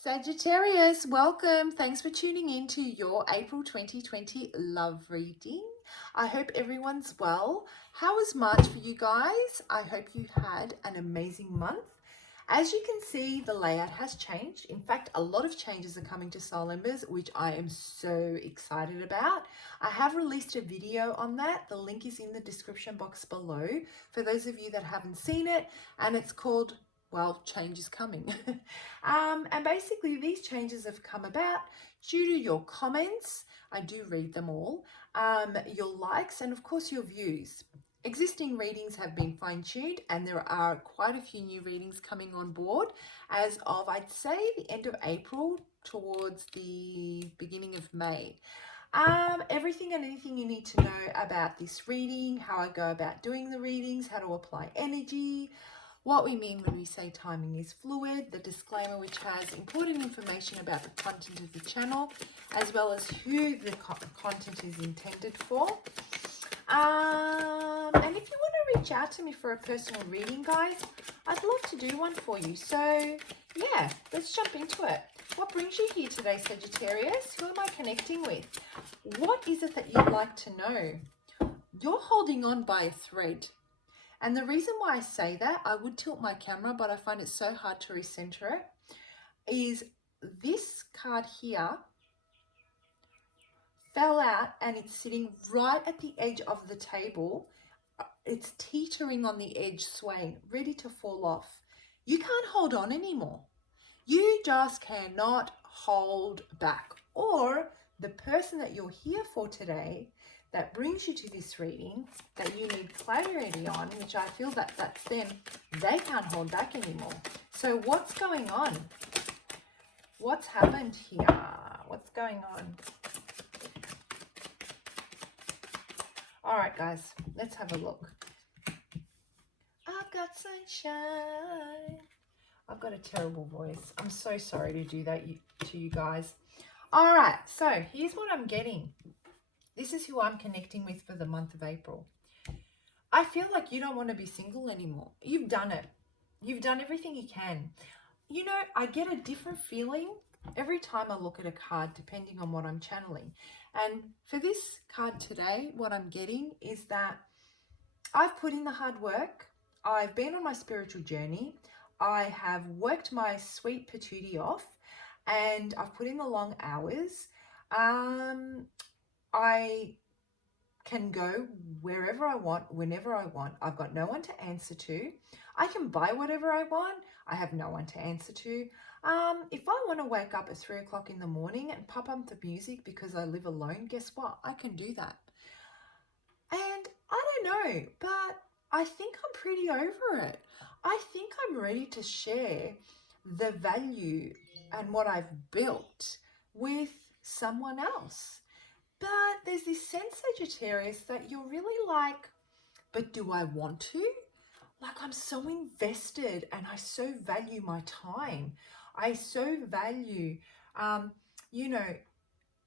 Sagittarius, welcome. Thanks for tuning in to your April 2020 love reading. I hope everyone's well. How was March for you guys? I hope you had an amazing month. As you can see, the layout has changed. In fact, a lot of changes are coming to Soul Embers, which I am so excited about. I have released a video on that. The link is in the description box below for those of you that haven't seen it, and it's called, well, change is coming. And basically these changes have come about due to your comments. I do read them all, your likes, and of course your views. Existing readings have been fine-tuned and there are quite a few new readings coming on board as of, I'd say, the end of April towards the beginning of May. Everything and anything you need to know about this reading, how I go about doing the readings, how to apply energy, what we mean when we say timing is fluid, the disclaimer which has important information about the content of the channel, as well as who the content is intended for. And if you want to reach out to me for a personal reading, guys, I'd love to do one for you. So yeah, let's jump into it. What brings you here today, Sagittarius? Who am I connecting with? What is it that you'd like to know? You're holding on by a thread. And the reason why I say that, I would tilt my camera, but I find it so hard to recenter it, is this card here fell out and it's sitting right at the edge of the table. It's teetering on the edge, swaying, ready to fall off. You can't hold on anymore. You just cannot hold back. Or the person that you're here for today that brings you to this reading that you need clarity on, which I feel that that's them, they can't hold back anymore. So what's going on? What's happened here? What's going on? All right, guys, let's have a look. I've got sunshine. I've got a terrible voice. I'm so sorry to do that to you guys. All right, so here's what I'm getting. This is who I'm connecting with for the month of April. I feel like you don't want to be single anymore. You've done it. You've done everything you can. You know, I get a different feeling every time I look at a card, depending on what I'm channeling. And for this card today, what I'm getting is that I've put in the hard work. I've been on my spiritual journey. I have worked my sweet patootie off and I've put in the long hours. I can go wherever I want, whenever I want. I've got no one to answer to. I can buy whatever I want. I have no one to answer to. If I want to wake up at 3 o'clock in the morning and pop up the music because I live alone, guess what? I can do that. And I don't know, but I think I'm pretty over it. I think I'm ready to share the value and what I've built with someone else. But there's this sense, Sagittarius, that you're really like, but do I want to? Like, I'm so invested and I so value my time. I so value, you know,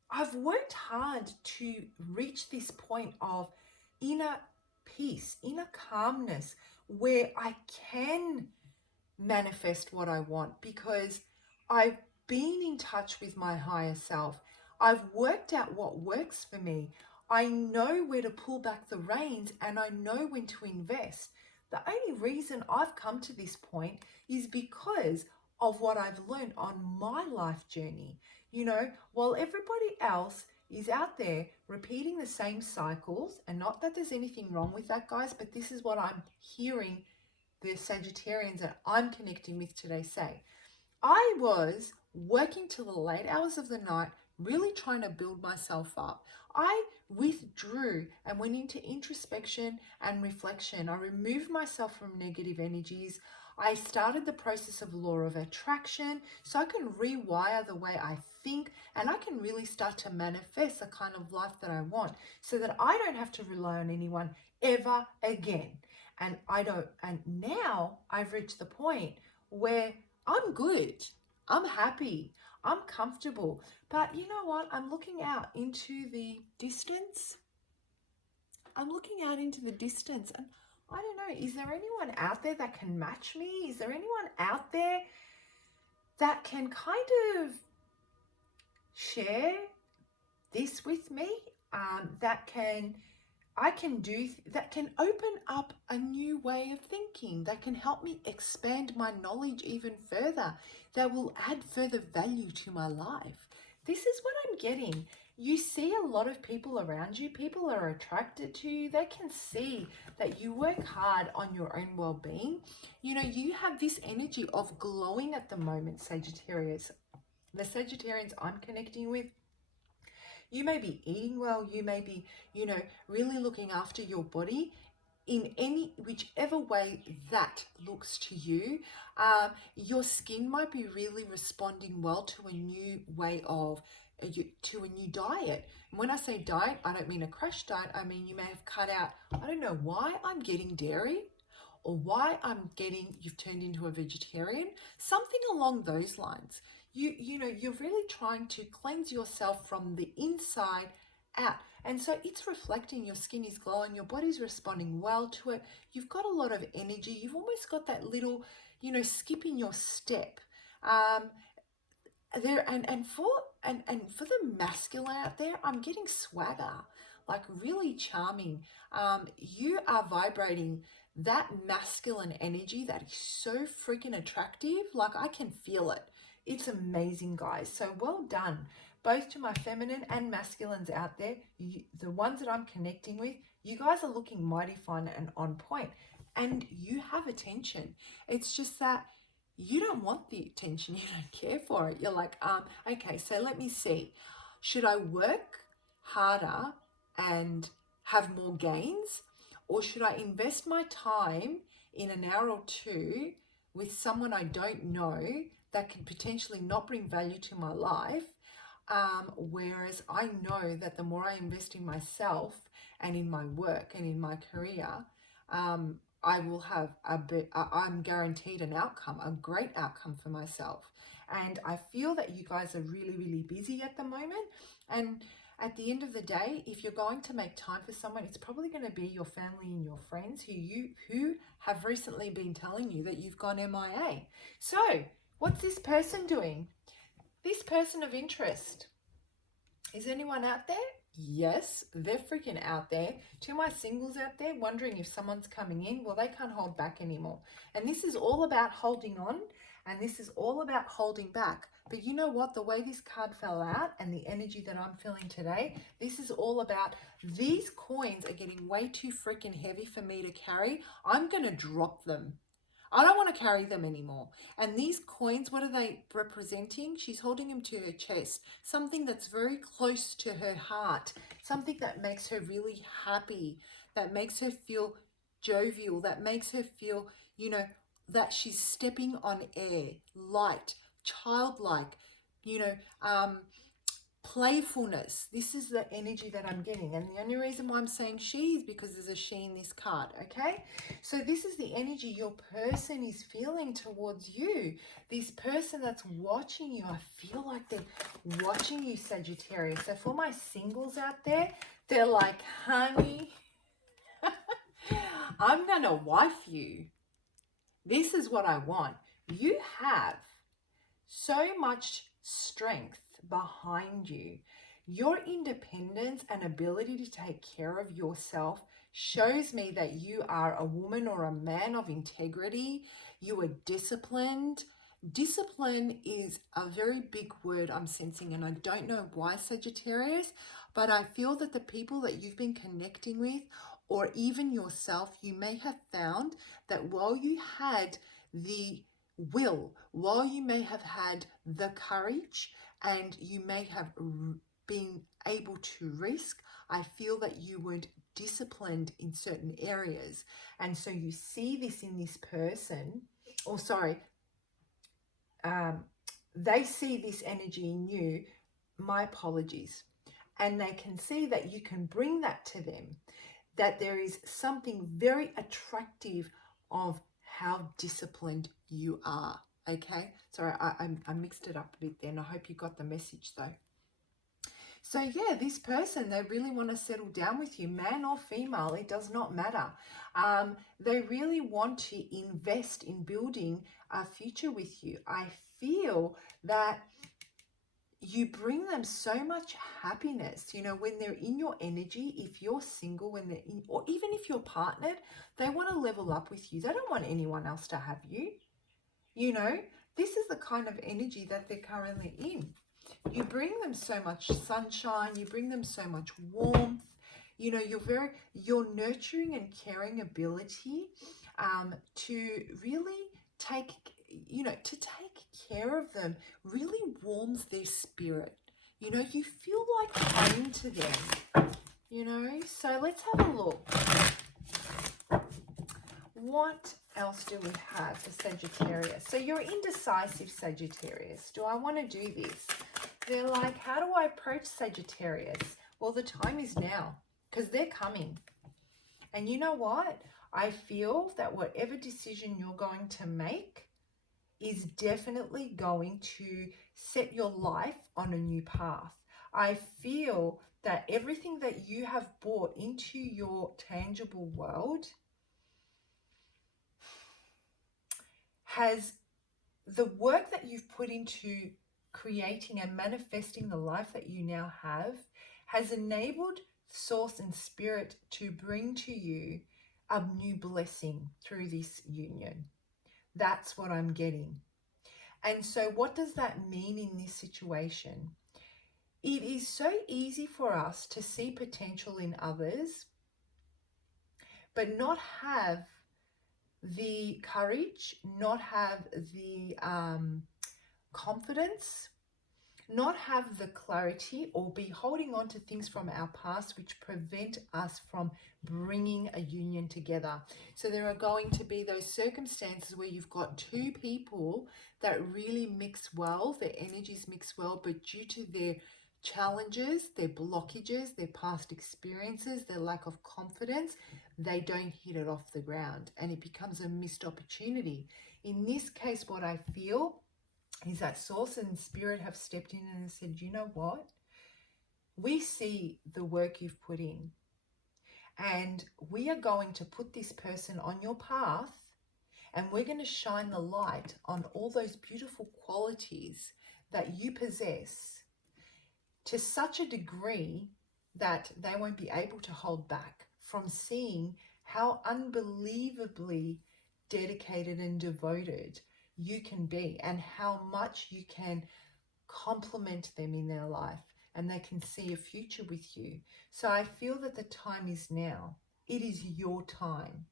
I've worked hard to reach this point of inner peace, inner calmness, where I can manifest what I want because I've been in touch with my higher self. I've worked out what works for me. I know where to pull back the reins and I know when to invest. The only reason I've come to this point is because of what I've learned on my life journey. You know, while everybody else is out there repeating the same cycles, and not that there's anything wrong with that, guys, but this is what I'm hearing the Sagittarians that I'm connecting with today say. I was working till the late hours of the night, really trying to build myself up. I withdrew and went into introspection and reflection. I removed myself from negative energies. I started the process of law of attraction so I can rewire the way I think and I can really start to manifest the kind of life that I want so that I don't have to rely on anyone ever again. And now I've reached the point where I'm good. I'm happy. I'm comfortable. But you know what? I'm looking out into the distance. And I don't know, is there anyone out there that can match me? Is there anyone out there that can kind of share this with me, that can open up a new way of thinking, that can help me expand my knowledge even further, that will add further value to my life. This is what I'm getting. You see a lot of people around you, people are attracted to you, they can see that you work hard on your own well-being. You know, you have this energy of glowing at the moment, Sagittarius. The Sagittarians I'm connecting with, you may be eating well, you may be, you know, really looking after your body in whichever way that looks to you. Your skin might be really responding well to a new way of, to a new diet. And when I say diet, I don't mean a crash diet. I mean, you may have cut out, I don't know why I'm getting dairy, or why you've turned into a vegetarian, something along those lines. You know, you're really trying to cleanse yourself from the inside out. And so it's reflecting, your skin is glowing, your body's responding well to it. You've got a lot of energy. You've almost got that little, you know, skip in your step. For the masculine out there, I'm getting swagger, like really charming. You are vibrating that masculine energy that is so freaking attractive. Like, I can feel it. It's amazing, guys. So well done, both to my feminine and masculines out there. The ones that I'm connecting with, you guys are looking mighty fine and on point, and you have attention. It's just that you don't want the attention, you don't care for it. You're like, okay, so let me see. Should I work harder and have more gains? Or should I invest my time in an hour or two with someone I don't know that can potentially not bring value to my life? Whereas I know that the more I invest in myself and in my work and in my career, I will have I'm guaranteed an outcome, a great outcome for myself. And I feel that you guys are really, really busy at the moment. And at the end of the day, if you're going to make time for someone, it's probably going to be your family and your friends who have recently been telling you that you've gone MIA. So what's this person doing? This person of interest. Is anyone out there? Yes, they're freaking out there. To my singles out there wondering if someone's coming in, well, they can't hold back anymore. And this is all about holding on, and this is all about holding back. But you know what? The way this card fell out and the energy that I'm feeling today, this is all about, these coins are getting way too freaking heavy for me to carry. I'm going to drop them. I don't want to carry them anymore. And these coins, what are they representing? She's holding them to her chest. Something that's very close to her heart. Something that makes her really happy. That makes her feel jovial. That makes her feel, you know, that she's stepping on air. Light, childlike, you know, playfulness. This is the energy that I'm getting, and the only reason why I'm saying she is because there's a she in this card. Okay, so this is the energy your person is feeling towards you. This person that's watching you, I feel like they're watching you, Sagittarius. So for my singles out there, they're like, honey, I'm gonna wife you. This is what I want. You have so much strength behind you. Your independence and ability to take care of yourself shows me that you are a woman or a man of integrity. You are disciplined. Discipline is a very big word I'm sensing, and I don't know why, Sagittarius, but I feel that the people that you've been connecting with, or even yourself, you may have found that while you had the will, while you may have had the courage and you may have been able to risk, I feel that you weren't disciplined in certain areas. And so you see this in this person, or sorry, they see this energy in you, my apologies, and they can see that you can bring that to them, that there is something very attractive of how disciplined you are. Okay, sorry, I mixed it up a bit then. I hope you got the message though. So yeah, this person, they really want to settle down with you, man or female, it does not matter. They really want to invest in building a future with you. I feel that you bring them so much happiness, you know, when they're in your energy. If you're single, when they're in, or even if you're partnered, they want to level up with you. They don't want anyone else to have you. You know, this is the kind of energy that they're currently in. You bring them so much sunshine, you bring them so much warmth. You know, your nurturing and caring ability to really take, you know, to take care of them really warms their spirit. You know, you feel like home to them, you know. So let's have a look. What else do we have for Sagittarius? So you're indecisive, Sagittarius. Do I want to do this? They're like, how do I approach Sagittarius? Well, the time is now, because they're coming. And you know what? I feel that whatever decision you're going to make is definitely going to set your life on a new path. I feel that everything that you have brought into your tangible world has, the work that you've put into creating and manifesting the life that you now have has enabled Source and Spirit to bring to you a new blessing through this union. That's what I'm getting. And so what does that mean in this situation? It is so easy for us to see potential in others, but not have the courage, not have the confidence, not have the clarity, or be holding on to things from our past which prevent us from bringing a union together. So there are going to be those circumstances where you've got two people that really mix well, their energies mix well, but due to their challenges, their blockages, their past experiences, their lack of confidence, they don't hit it off the ground and it becomes a missed opportunity. In this case, what I feel is that Source and Spirit have stepped in and said, you know what? We see the work you've put in, and we are going to put this person on your path, and we're going to shine the light on all those beautiful qualities that you possess to such a degree that they won't be able to hold back from seeing how unbelievably dedicated and devoted you can be, and how much you can complement them in their life, and they can see a future with you. So I feel that the time is now. It is your time.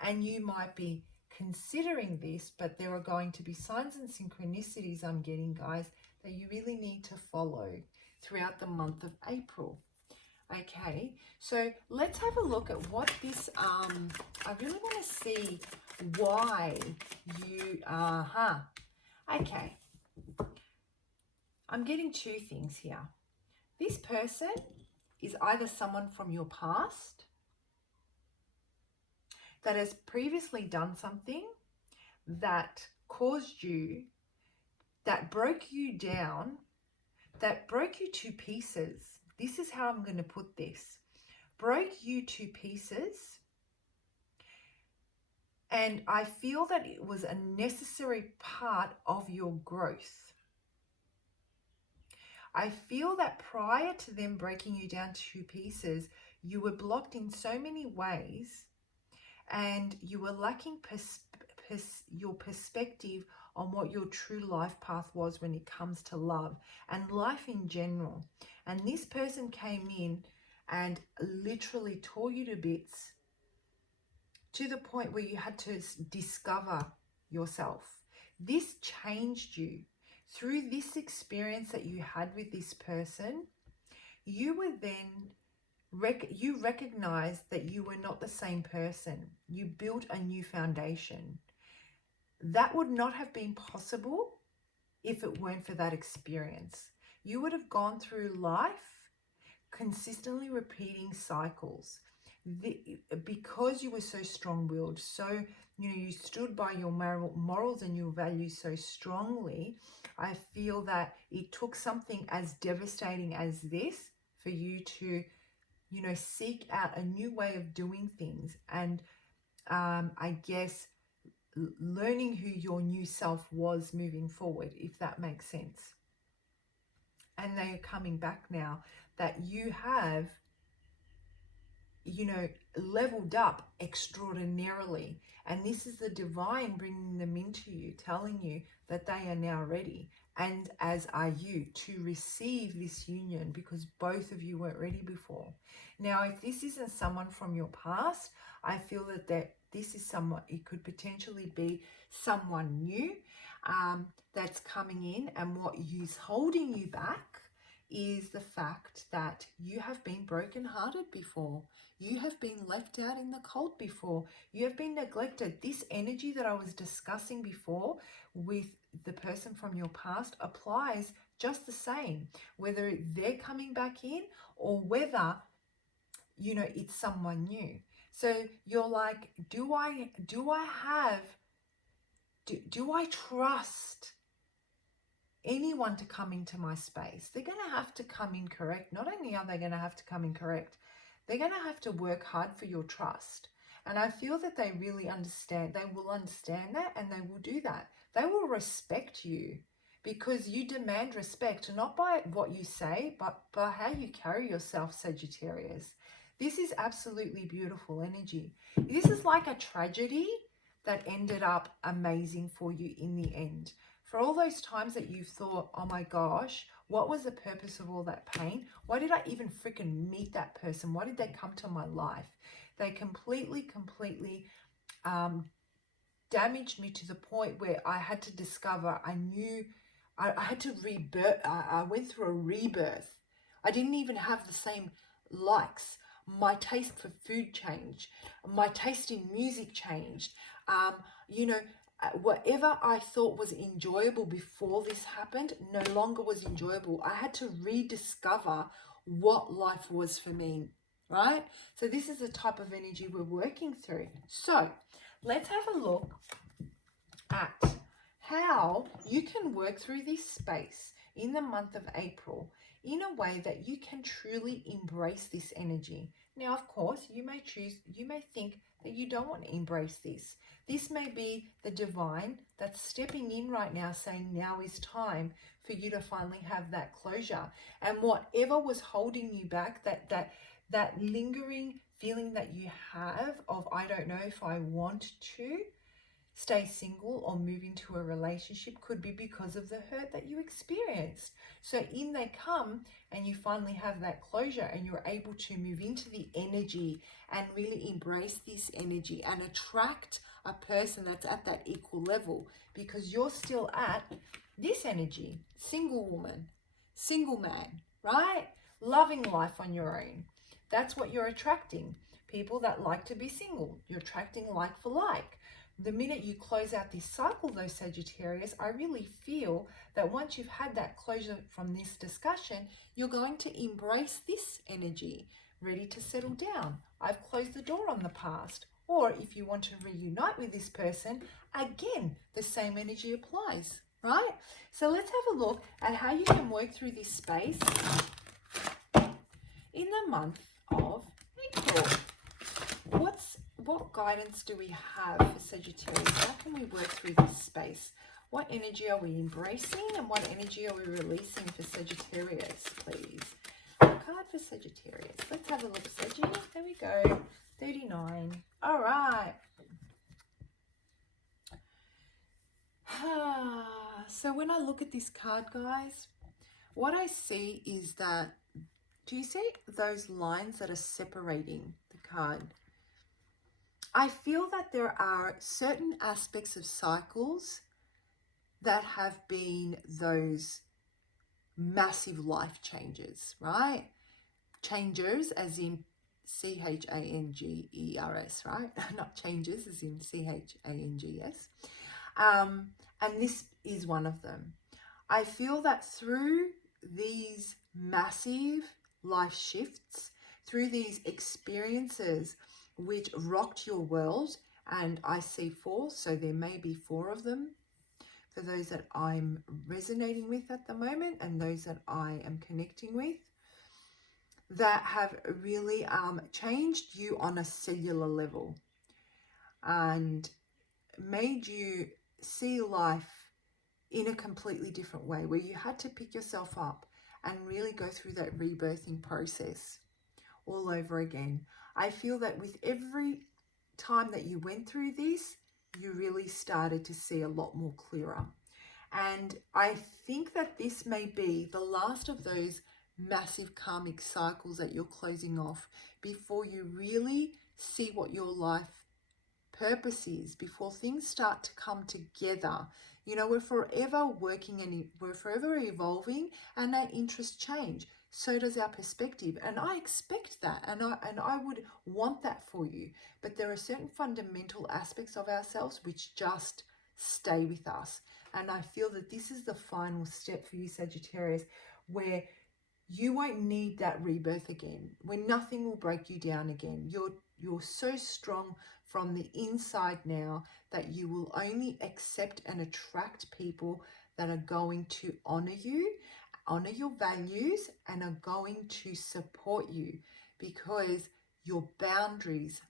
And you might be considering this, but there are going to be signs and synchronicities I'm getting, guys, that you really need to follow throughout the month of April. Okay, so let's have a look at what this, I really want to see why you, okay. I'm getting two things here. This person is either someone from your past that has previously done something that caused you, that broke you down, that broke you to pieces. This is how I'm going to put this. Broke you to pieces. And I feel that it was a necessary part of your growth. I feel that prior to them breaking you down to pieces, you were blocked in so many ways, and you were lacking your perspective on what your true life path was when it comes to love and life in general. And this person came in and literally tore you to bits, to the point where you had to discover yourself. This changed you. Through this experience that you had with this person, you were then, you recognized that you were not the same person. You built a new foundation. That would not have been possible if it weren't for that experience. You would have gone through life consistently repeating cycles because you were so strong-willed, so you stood by your morals and your values so strongly. I feel that it took something as devastating as this for you to, seek out a new way of doing things. And I guess learning who your new self was moving forward, if that makes sense. And they are coming back now that you have, leveled up extraordinarily. And this is the divine bringing them into you, telling you that they are now ready. And as are you, to receive this union, because both of you weren't ready before. Now, if this isn't someone from your past, I feel that this is someone, it could potentially be someone new that's coming in. And what is holding you back is the fact that you have been brokenhearted before. You have been left out in the cold before. You have been neglected. This energy that I was discussing before with the person from your past applies just the same, whether they're coming back in or whether, it's someone new. So you're like, do I trust anyone to come into my space? They're going to have to come in correct. Not only are they going to have to come in correct, they're going to have to work hard for your trust. And I feel that they really understand. They will understand that, and they will do that. They will respect you because you demand respect, not by what you say, but by how you carry yourself, Sagittarius. This is absolutely beautiful energy. This is like a tragedy that ended up amazing for you in the end. For all those times that you've thought, oh my gosh, what was the purpose of all that pain? Why did I even freaking meet that person? Why did they come to my life? They completely damaged me to the point where I had to discover, I had to rebirth. I went through a rebirth. I didn't even have the same likes. My taste for food changed. My taste in music changed. Whatever I thought was enjoyable before this happened no longer was enjoyable. I had to rediscover what life was for me, right? So this is the type of energy we're working through. So let's have a look at how you can work through this space in the month of April in a way that you can truly embrace this energy. Now, of course, you may think that you don't want to embrace this. This may be the divine that's stepping in right now, saying now is time for you to finally have that closure. And whatever was holding you back, that lingering feeling that you have of, I don't know if I want to stay single or move into a relationship, could be because of the hurt that you experienced. So in they come, and you finally have that closure, and you're able to move into the energy and really embrace this energy and attract a person that's at that equal level, because you're still at this energy. Single woman, single man, right? Loving life on your own. That's what you're attracting. People that like to be single. You're attracting like for like. The minute you close out this cycle, though, Sagittarius, I really feel that once you've had that closure from this discussion, you're going to embrace this energy, ready to settle down. I've closed the door on the past. Or if you want to reunite with this person, again, the same energy applies, right? So let's have a look at how you can work through this space in the month of April. What guidance do we have for Sagittarius? How can we work through this space? What energy are we embracing, and what energy are we releasing for Sagittarius, please? A card for Sagittarius. Let's have a look, Saggy. There we go. 39. All right. So when I look at this card, guys, what I see is that, do you see those lines that are separating the card? I feel that there are certain aspects of cycles that have been those massive life changes, right? Changers as in CHANGERS, right? Not changes as in CHANGS. And this is one of them. I feel that through these massive life shifts, through these experiences which rocked your world and I see 4, so there may be 4 of them for those that I'm resonating with at the moment and those that I am connecting with, that have really changed you on a cellular level and made you see life in a completely different way, where you had to pick yourself up and really go through that rebirthing process all over again. I feel that with every time that you went through this, you really started to see a lot more clearer. And I think that this may be the last of those massive karmic cycles that you're closing off before you really see what your life purpose is, before things start to come together. You know, we're forever working and we're forever evolving, and our interests change. So does our perspective, and I expect that, and I would want that for you. But there are certain fundamental aspects of ourselves which just stay with us. And I feel that this is the final step for you, Sagittarius, where you won't need that rebirth again, where nothing will break you down again. You're so strong from the inside now that you will only accept and attract people that are going to honor you, honor your values, and are going to support you, because your boundaries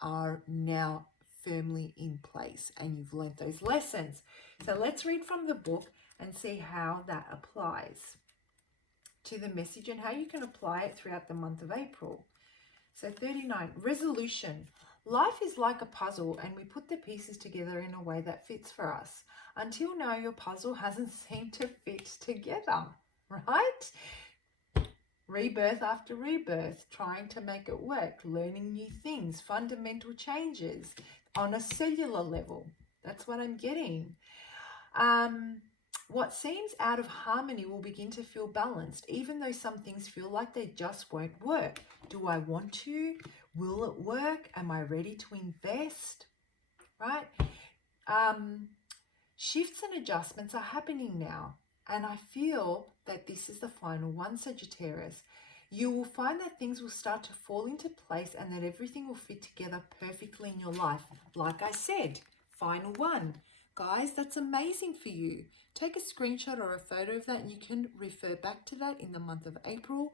are now firmly in place and you've learned those lessons. So let's read from the book and see how that applies to the message and how you can apply it throughout the month of April. So 39, resolution. Life is like a puzzle, and we put the pieces together in a way that fits for us. Until now, your puzzle hasn't seemed to fit together, right? Rebirth after rebirth, trying to make it work, learning new things, fundamental changes on a cellular level. That's what I'm getting. What seems out of harmony will begin to feel balanced, even though some things feel like they just won't work. Do I want to? Will it work? Am I ready to invest? Right? Shifts and adjustments are happening now, and I feel that this is the final one, Sagittarius. You will find that things will start to fall into place and that everything will fit together perfectly in your life. Like I said, final one. Guys, that's amazing for you. Take a screenshot or a photo of that, and you can refer back to that in the month of April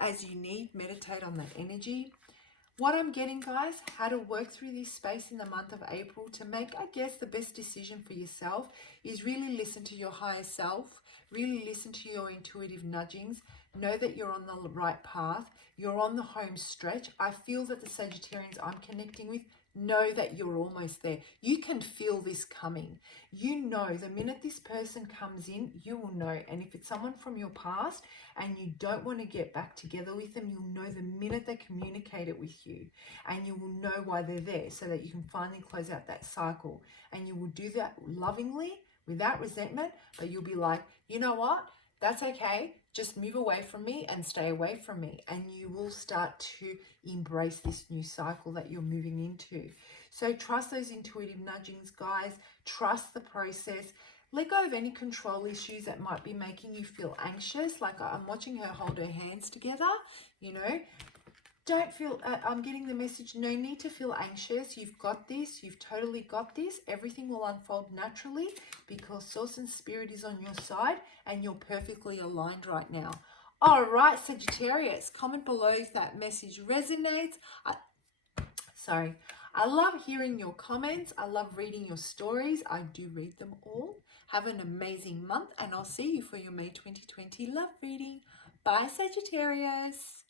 as you need. Meditate on that energy. What I'm getting, guys, how to work through this space in the month of April to make, I guess, the best decision for yourself is really listen to your higher self, really listen to your intuitive nudgings, know that you're on the right path, you're on the home stretch. I feel that the Sagittarians I'm connecting with know that you're almost there. You can feel this coming. You know the minute this person comes in, you will know. And if it's someone from your past and you don't want to get back together with them, you'll know the minute they communicate it with you, and you will know why they're there, so that you can finally close out that cycle. And you will do that lovingly, without resentment, but you'll be like, you know what? That's okay. Just move away from me and stay away from me. And you will start to embrace this new cycle that you're moving into. So trust those intuitive nudgings, guys. Trust the process. Let go of any control issues that might be making you feel anxious. Like I'm watching her hold her hands together, you know. Don't feel, I'm getting the message, no need to feel anxious. You've got this. You've totally got this. Everything will unfold naturally because Source and Spirit is on your side and you're perfectly aligned right now. All right, Sagittarius, comment below if that message resonates. I love hearing your comments. I love reading your stories. I do read them all. Have an amazing month, and I'll see you for your May 2020 love reading. Bye, Sagittarius.